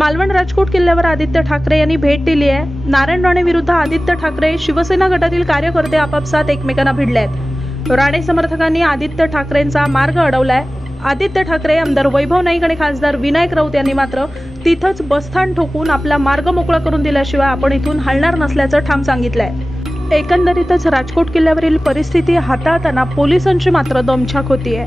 मालवण राजकोट किल्ल्यावर आदित्य ठाकरे यांनी भेट दिली आहे। नारायण राणे विरुद्ध आदित्य ठाकरे शिवसेना गटातील कार्यकर्ते आपापसात एकमेकांना भिडले आहेत। राणे समर्थकांनी आदित्य ठाकरेंचा मार्ग अडवलाय। आदित्य ठाकरे, आमदार वैभव नाईक आणि खासदार विनायक राऊत यांनी मात्र तिथंच बसस्थान ठोकून आपला मार्ग मोकळा करून दिल्याशिवाय आपण इथून हलणार नसल्याचं ठाम सांगितलंय। एकंदरीतच राजकोट किल्ल्यावरील परिस्थिती हाताळताना पोलिसांची मात्र दमछाक होतीये।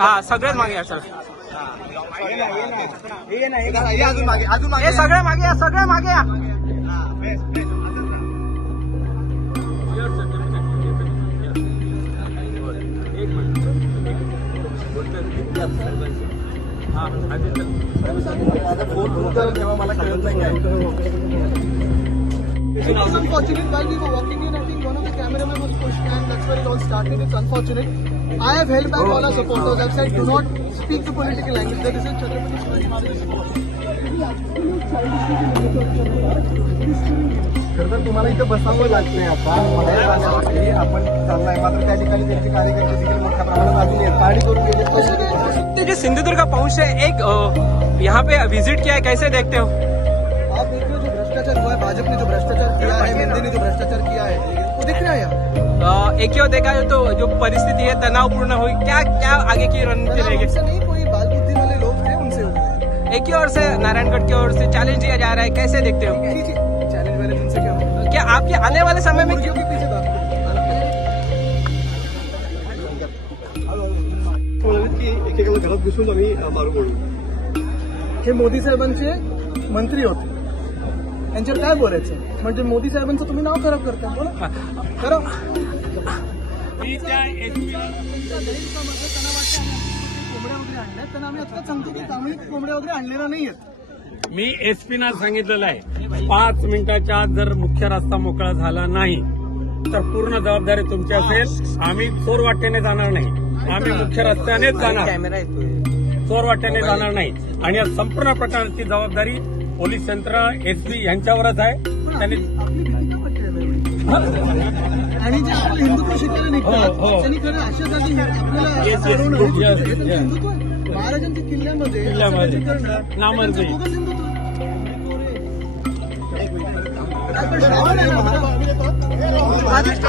हाँ सगळेच मागे या सर अजून मागे सगळे मागे या सगळे मागे या मला कळत नाही. Unfortunate while we were walking in, I think one of the cameramen में was pushed and that's where it all started. It's unfortunate. I have held back all our supporters. I've said do not speak the political language. There isn't Chhatrapati Shivaji Maharaj support. खरं तर तुम्हाला इथं बसावं लागतंय आता आपण चाललाय मात्र त्या ठिकाणी त्यांचे कार्यकर्ते देखील मोठ्या प्रमाणात अजून पाणी करून गेले जो सिंधुदुर्ग पहुंचे एक यहाँ पे विजिट किया है, कैसे देखते हो? आप देख रहे हो जो भ्रष्टाचार हुआ है, भाजपा ने जो भ्रष्टाचार किया है, मोदी ने जो भ्रष्टाचार किया है, वो दिख रहा है यहाँ। एक ही ओर देखा जाए तो जो परिस्थिति है तनावपूर्ण हुई, क्या क्या आगे की रणनीति रहेगी? ऐसा नहीं, कोई बाल बुद्धि वाले लोग थे उनसे हुआ है। एक ही ओर से नारायणगढ़ की ओर से चैलेंज दिया जा रहा है, कैसे देखते हो? चैलेंज वाले उनसे क्या होगा? क्या आपके आने वाले समय में मुर्गियों के पीछे भागते हैं। की एकेकाला घरात घुसून आम्ही मारू बोलू हे मोदी साहेबांचे मंत्री होते, यांच्यावर काय बोलायचं? म्हणजे मोदी साहेबांचं तुम्ही नाव खराब करता, बोला खरं. कोंबड्या वगैरे आणल्या, त्यांना आम्ही आता सांगतो की आम्ही कोंबड्या वगैरे आणलेल्या नाहीयेत. मी एसपीना सांगितलेलं आहे 5 मिनिटाच्या आत जर मुख्य रस्ता मोकळा झाला नाही तर पूर्ण जबाबदारी तुमची असेल. आम्ही चोरवाटेने जाणार नाही, आम्ही मुख्य रस्त्यानेच जाणार, चोरवाटेने जाणार नाही. आणि या संपूर्ण प्रकारची जबाबदारी पोलीस यंत्रणा एसपी यांच्यावरच आहे. त्यांनी आणि जे आपलं हिंदुत्व शिकायला निघतात त्यांनी खरं आशासाठी आपल्याला हिंदुत्व महाराजांच्या किल्ल्यामध्ये नामंजूर आदित्य